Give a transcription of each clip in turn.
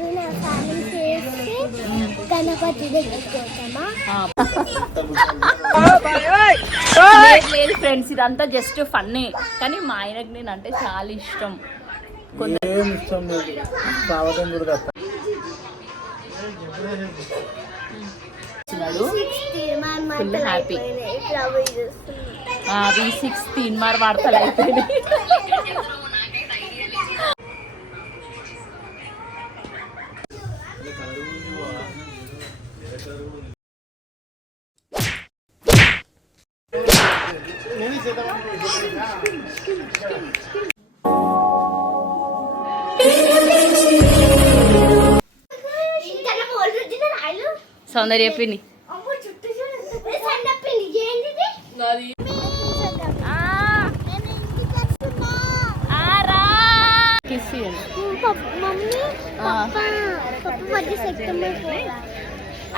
పొద్దున స్నానం చేసి గణపతి దగ్గరికి పోతామా? లేదు ఫ్రెండ్స్, ఇదంతా జస్ట్ ఫన్నే, కానీ మా ఆయనకు నేను అంటే చాలా ఇష్టం. Full happy. V16 మరి వార్తలు అయిపోయింది. సౌందర్య పిన్ని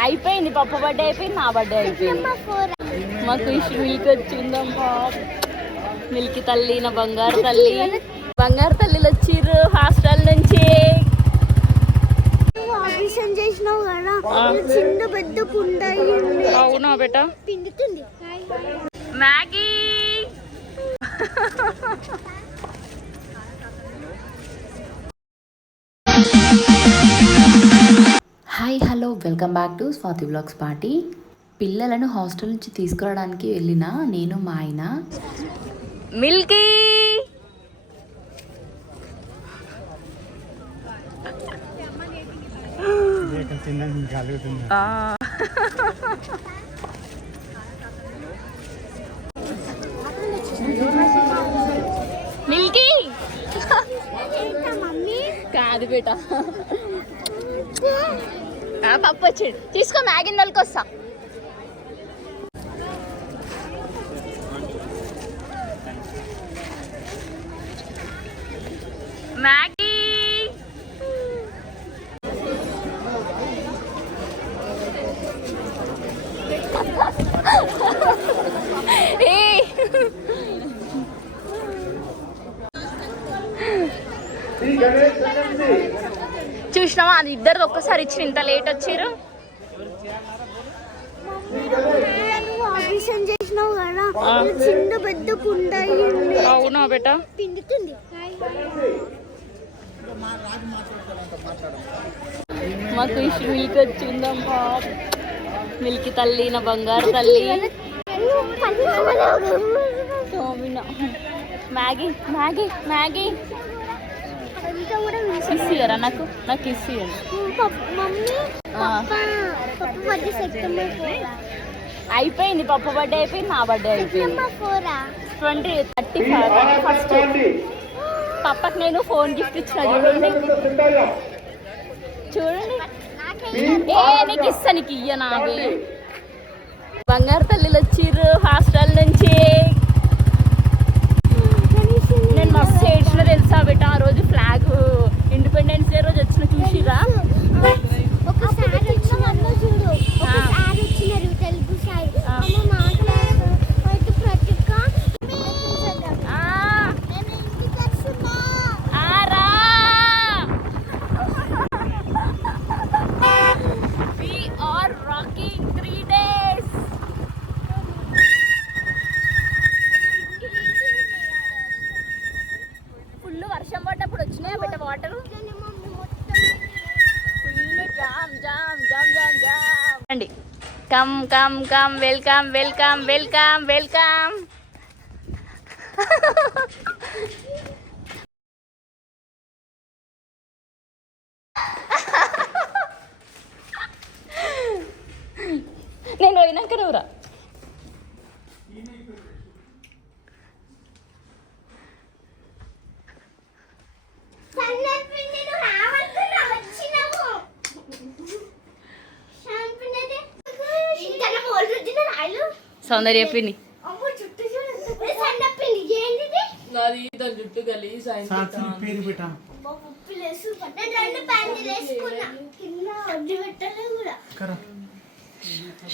అయిపోయింది. పప్పు బర్త్డే అయిపోయింది, నా బర్త్డే అయిపోయింది. మాకు మిల్క్ వచ్చిందమ్మా. మిల్క్ తల్లి, నా బంగారు తల్లి. బంగారు తల్లిలు వచ్చిర్రు హాస్టల్ నుంచి. చిన్న పెద్ద కుండ. అవునా బేటా? పిండుతుంది Maggi. Hi hello, welcome back to Swathi vlogs party. పిల్లలను హాస్టల్ నుంచి తీసుకురావడానికి వెళ్ళిన నేను మా ఆయన. మిల్కీ మిల్కీ కాదు బేటా, పప్పు వచ్చాడు. తీసుకో, మ్యాగీ నలుకొస్తా. మ్యాగీ చూసినావా? అది ఇద్దరు ఒక్కసారి ఇచ్చిన, ఇంత లేట్ వచ్చిర్రు. చిన్న పెద్ద కుండ. అవునా బేటా? పిండుతుంది. మాకు మిల్క్ వచ్చిందమ్మా. మిల్క్ తల్లి, నా బంగారు తల్లి. మ్యాగీ మ్యాగీ మ్యాగీ కిస్ ఇయ్యరా నాకు? నాకు కిస్ ఇయ్యండి. అయిపోయింది. పప్పు బర్త్డే అయిపోయింది, నా బర్త్డే అయిపోయింది. 31st పప్పకి నేను ఫోన్ గిఫ్ట్ ఇచ్చిన. చూడండి చూడండి. నీకు ఇస్తా, నీకు ఇయ్య. నావి బంగారు తల్లిలు వచ్చిర్రు హాస్టల్ నుంచి. నేను మస్తు ఏడ్చిన తెలుసా బేట. ఆ రోజు ఫ్లాగ్ ఇండిపెండెన్స్ డే రోజు వచ్చిన, చూసిరా? వర్షం పడ్డప్పుడు వచ్చినాయా బెట్ట water? Full jam jam jam jam jam. అండి come come come, welcome welcome welcome welcome. నేను పోయినాక నువ్వురా. సౌందర్య పిన్ని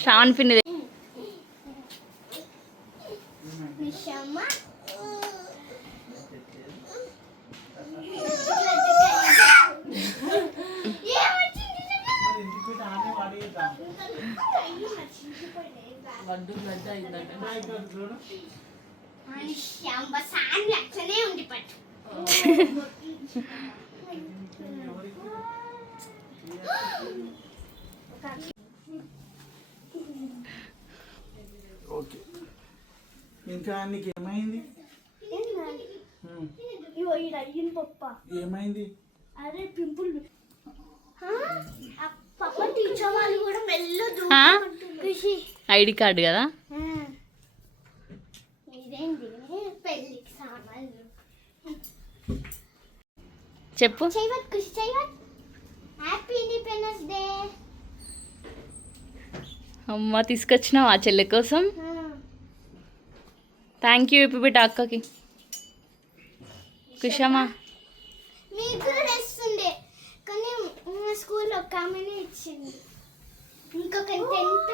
షాన్ పిన్ని లడ్డు లడ్డు అయిందంట. అట్లనే ఉంది పట్టు. ఓకే, ఇంకా నీకు ఏమైంది? ఏమైంది? అరే పింపుల్. పప్ప టీచర్ వాళ్ళు కూడా ఖుషి ఐడి కార్డు కదా. ఇదేంటి పెళ్ళికి సామాన్లు. చెప్పు. చేయవత్ ఖుషి చేయవత్. Happy Independence Day. అమ్మ తీసుకొచ్చినావు ఆ చెల్లె కోసం. థ్యాంక్ యూ ఇప్పుడు బిడ్డ అక్కకి. కుషమ్మా మీకు కూడా వస్తుండే కానీ మా స్కూల్లో ఒక ఆమెనే ఇచ్చింది. ఇంకొక 10th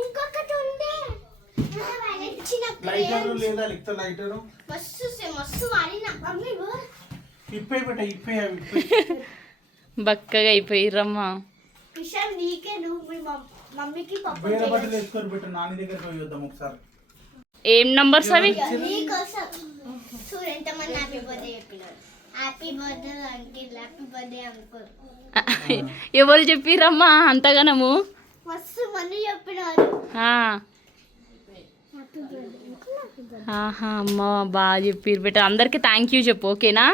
ఇంకొకటి ఉండే లైటర్ లేదా లిక్త లైటర్ మస్తు వాడిన మమ్మీ ఇప్పే బెట ఇప్పే బక్కగా అయిపోయిరమ్మా. కిషన్ నీకే నువ్వు మీ మమ్మీకి పప్పు వేరే బట్టలు వేసుకొని బెట నాని దగ్గర పోయి వద్దాం ఒకసారి. ఏం నంబర్స్ అవి? నీకోసం చూడు ఎంతమంది హ్యాపీ బర్త్డే చెప్పినారు. Happy birthday uncle, happy birthday uncle. ఎవరు చెప్పిరమ్మా అంతగానము? మస్తు మంది చెప్పినారు. ఆహా అమ్మ బాగా చెప్పిరు బెట. అందరికి థ్యాంక్ యూ చెప్పు ఓకేనా?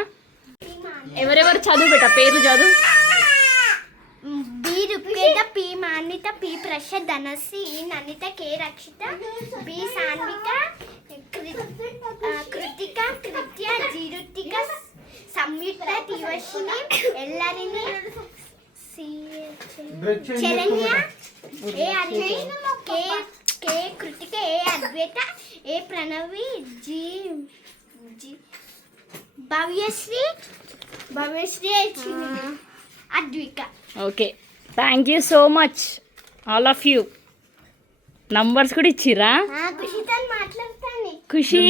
ఎవరెవరు చదువు బెట పేర్లు చదువు. B Rukveda, P Manvitha, P Prasad, Dhanashree, E Nannitha, K Rakshitha, B Sanvika, Kruthika, Kruthya, Jeeruthika, Samyuktha, Thivashini, Ellarini, Saranya, A Anvay, K Kruthika, A Advaitha, A Pranavi, G Bhavyasree Advika. Okay thank you so much all of you. Numbers కూడా ఇచ్చిరా? ఖుషి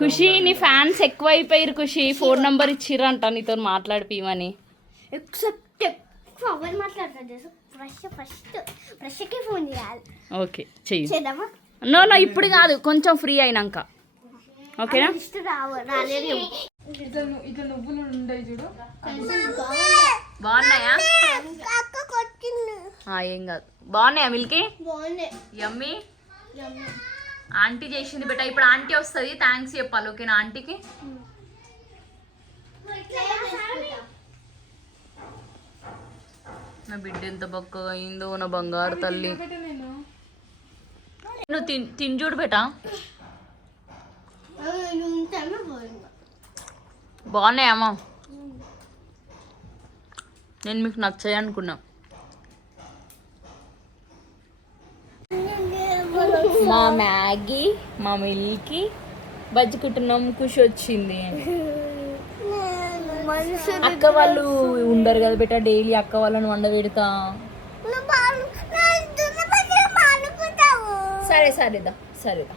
ఖుషి నీ ఫ్యాన్స్ ఎక్కువ అయిపోయారు ఖుషి. 4 నంబర్ ఇచ్చిర్రంట నీతో మాట్లాడిపోమని. ఓకే చెయ్యి. నో ఇప్పుడు కాదు, కొంచెం ఫ్రీ అయినాక ఓకేనా? బాగున్నాయా? ఏం కాదు, బాగున్నాయా మిల్కీ? యమ్మీ. ఆంటీ చేసింది బెట. ఇప్పుడు ఆంటీ వస్తుంది, థ్యాంక్స్ చెప్పాలి ఓకేనా ఆంటీకి? నా బిడ్డ ఎంత బక్కగా అయిందో, నా బంగారు తల్లి. నువ్వు తిని చూడు బెట. బాగున్నాయమ్మా? నేను మీకు నచ్చాయి అనుకున్నా. మా మ్యాగీ మా మిల్కీ బజ్జుకుంటున్నాం. ఖుషి వచ్చింది. అక్క వాళ్ళు ఉండరు కదా బెట, డైలీ అక్క వాళ్ళని వండ పెడతా. సరే సరేదా సరేదా.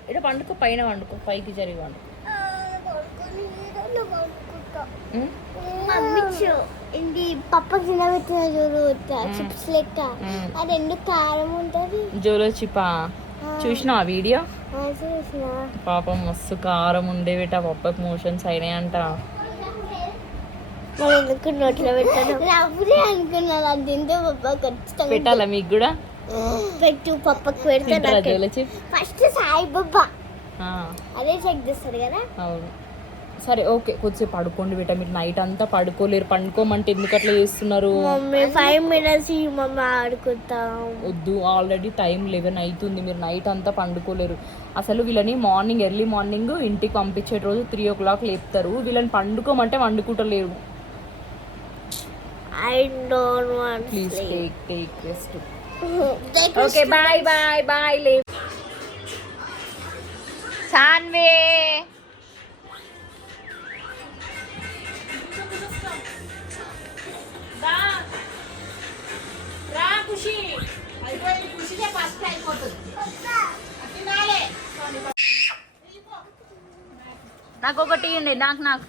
ఇక్కడ పండుకో, పైన వండుకో, పైకి జరిగి వండుకో. పప్ప తినబెట్టిన చిప్స్ లెక్క అది ఎందుకు కారం ఉంటుంది. జోలో చిపా చూసినా ఆ వీడియో? పాపం మస్తు కారం ఉండే బెట. పప్పకి మోషన్స్ అయినాయంట. ఎందుకు నోట్లో పెట్టాను అనుకున్నాను. అది తింటే పప్ప ఖచ్చితంగా పెట్టాలా మీకు కూడా? పెట్టు, పప్పకి పెడతాను. ఫస్ట్ సాయిబాబా అదే చెక్ చేస్తారు కదా. అవును సరే ఓకే, కొద్దిసేపు పడుకోండి బేట. మీరు నైట్ అంతా పడుకోలేరు. పండుకోమంటే ఎందుకు అట్లా చేస్తున్నారు? 5 minutes ఆడుకుంటాం. వద్దు, ఆల్రెడీ టైం 11 అవుతుంది. మీరు నైట్ అంతా పండుకోలేరు. అసలు వీళ్ళని ఎర్లీ మార్నింగ్ ఇంటికి పంపించే రోజు 3 o'clock లేపుతారు. వీళ్ళని పండుకోమంటే వండుకుంటలేరు. I don't want please take rest. Okay bye bye bye. లే సాన్వే రా ఖుషి. ఖుషిదే ఫస్ట్ అయిపోతుంది. నాకు ఒకటి ఇవ్వండి. నాకు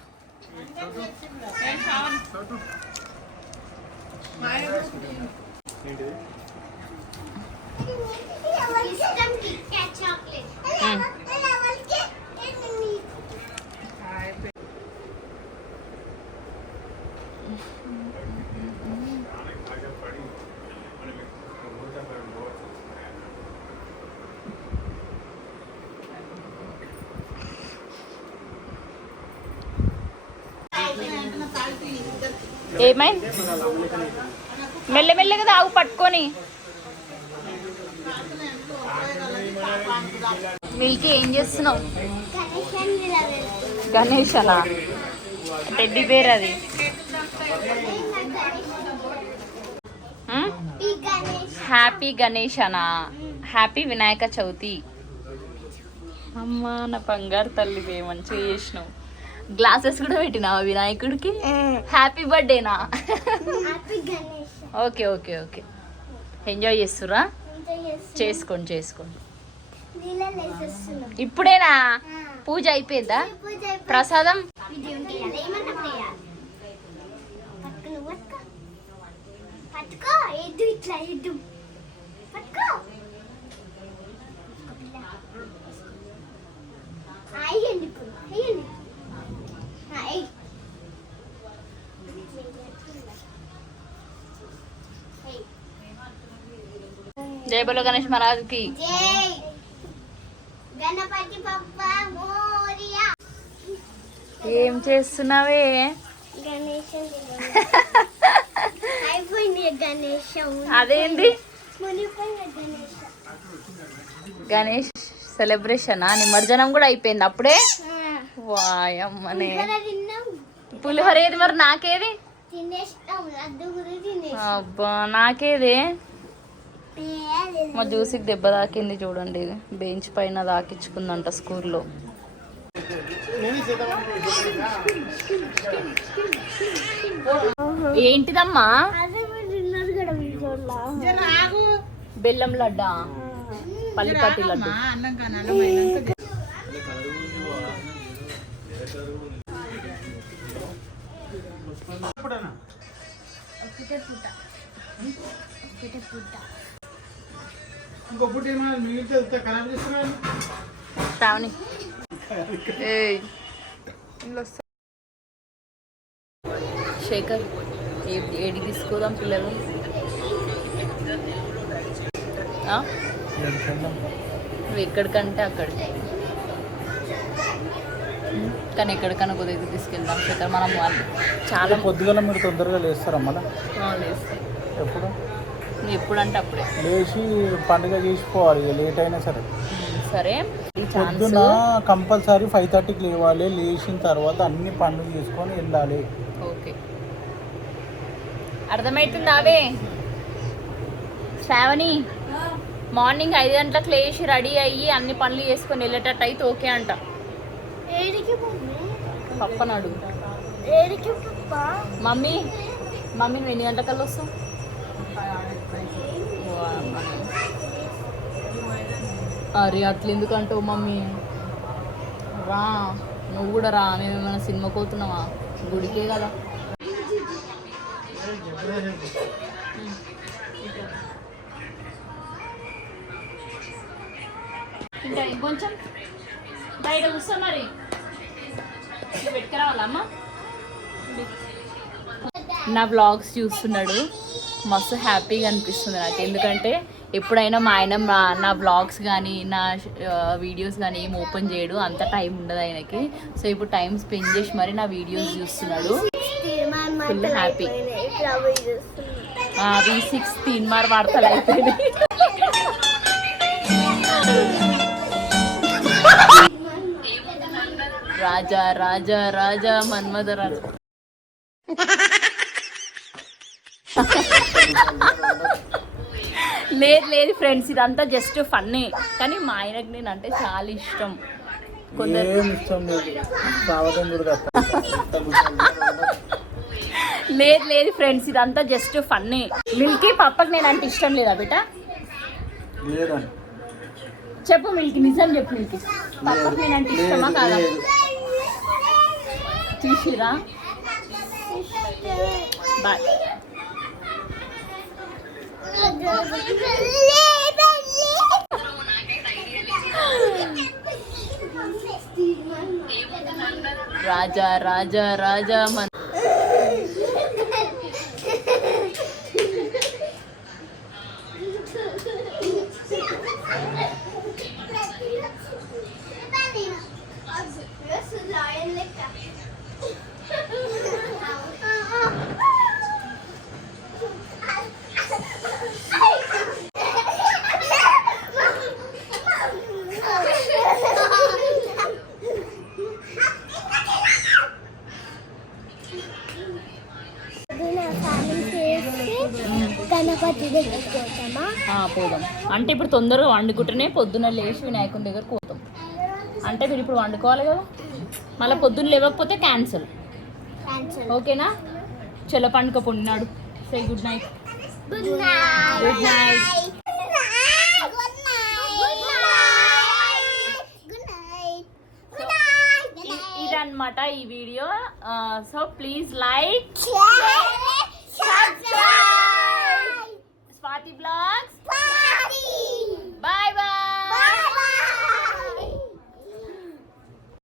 ఏమైంది? మెల్లమెల్లగా తాగు పట్టుకొని. మిల్కీ ఏం చేస్తున్నావు? గణేషనా? టెడ్డీ బేర్ అది. హ్యాపీ గణేషనా? హ్యాపీ వినాయక చవితి. అమ్మా నా బంగారు తల్లివే, మంచిగా చేసినావు. గ్లాసెస్ కూడా పెట్టినావా వినాయకుడికి? హ్యాపీ బర్త్డేనా? Okay okay okay. ఎంజాయ్ చేస్తురా? చేసుకోండి. ఇప్పుడేనా పూజ అయిపోయిందా? ప్రసాదం జై బోలో గణేష్ మహారాజ్కి. గణపతి బప్పా మోరియా. ఏం చేస్తున్నావే? గణేశం అయిపోయింది. గణేశం అదేంటి? గణేశ గణేష్ సెలబ్రేషనా? నిమజ్జనం కూడా అయిపోయింది అప్పుడే? వాయమ్మనే. పులిహోర ఏది మరి? నాకేది? అబ్బా నాకేది? మా జ్యూసికి దెబ్బ తాకింది చూడండి. బెంచ్ పైన తాకించుకుందంట స్కూల్లో. ఏంటిదమ్మా? బెల్లం లడ్డా, పల్లిపట్టి లడ్డు. శ్రావణి శేఖర్ ఏడి తీసుకోదాం పిల్లలు? నువ్వు ఎక్కడికంటే అక్కడికి, కానీ ఎక్కడికన్నా కొద్దిగా తీసుకెళ్దాం శేఖర్. మనం చాలా పొద్దుగల మీరు తొందరగా లేస్తారా? మళ్ళీ లేస్తాం. ఎప్పుడు? ఎప్పుడంటే అప్పుడే లేచి పండుగ చేసుకోవాలి, లేట్ అయినా సరే. సరే పొద్దున కంపల్సరీ 5:30కి లేవాలి. లేచిన తర్వాత అన్ని పనులు చేసుకొని వెళ్ళాలి. ఓకే, అర్థమవుతుందావే? శ్రావణి మార్నింగ్ 5 గంటలకు లేచి రెడీ అయ్యి అన్ని పనులు చేసుకొని వెళ్ళేటట్టు అయితే ఓకే అంట. పప్పని అడుగు. మమ్మీ నువ్వు ఎన్ని గంటలకల్లా వస్తావు? అరే అట్లా ఎందుకంటావు మమ్మీ? రా, నువ్వు కూడా రా. మేము ఏమైనా సినిమాకి పోతున్నావా? గుడికే కదా. ఇంకా ఇంకొంచెం బయట కూర్చో మరి. పెట్టుకురావాలమ్మా. నా వ్లాగ్స్ చూస్తున్నాడు, మస్తు హ్యాపీగా అనిపిస్తుంది నాకు. ఎందుకంటే ఎప్పుడైనా మా ఆయన నా వ్లాగ్స్ కానీ నా వీడియోస్ కానీ ఏం ఓపెన్ చేయడు, అంత టైం ఉండదు ఆయనకి. సో ఇప్పుడు టైం స్పెండ్ చేసి మరి నా వీడియోస్ చూస్తున్నాడు. Full happy. V16 మరి వార్తలు అయిపోయింది. రాజా రాజా రాజా మన్మథ రాజా. లేదు ఫ్రెండ్స్, ఇదంతా జస్ట్ ఫన్నీ. కానీ మా ఆయనకు నేను అంటే చాలా ఇష్టం. లేదు ఫ్రెండ్స్, ఇదంతా జస్ట్ ఫన్నీ. మిల్కీ పప్పకి నేను అంటే ఇష్టం లేదా బేటా? చెప్పు మిల్కీ, నిజం చెప్పు మిల్కీ. పప్పకి నేను అంటే ఇష్టమా కాదా? తీసిరా బాయ్. రాజా రాజా రాజా మన గణపతి దగ్గర పోతామా? పోదాం. అంటే ఇప్పుడు తొందరగా వండుకుంటేనే పొద్దున్న లేచి వినాయకుని దగ్గర పోతాం. అంటే మీరు ఇప్పుడు వండుకోవాలి కదా, మళ్ళీ పొద్దున్న లేవకపోతే క్యాన్సిల్. ఓకేనా? చలో పండుగ పొండినాడు. Say good night. Good night. Good night. ఇదన్నమాట ఈ వీడియో. So please like,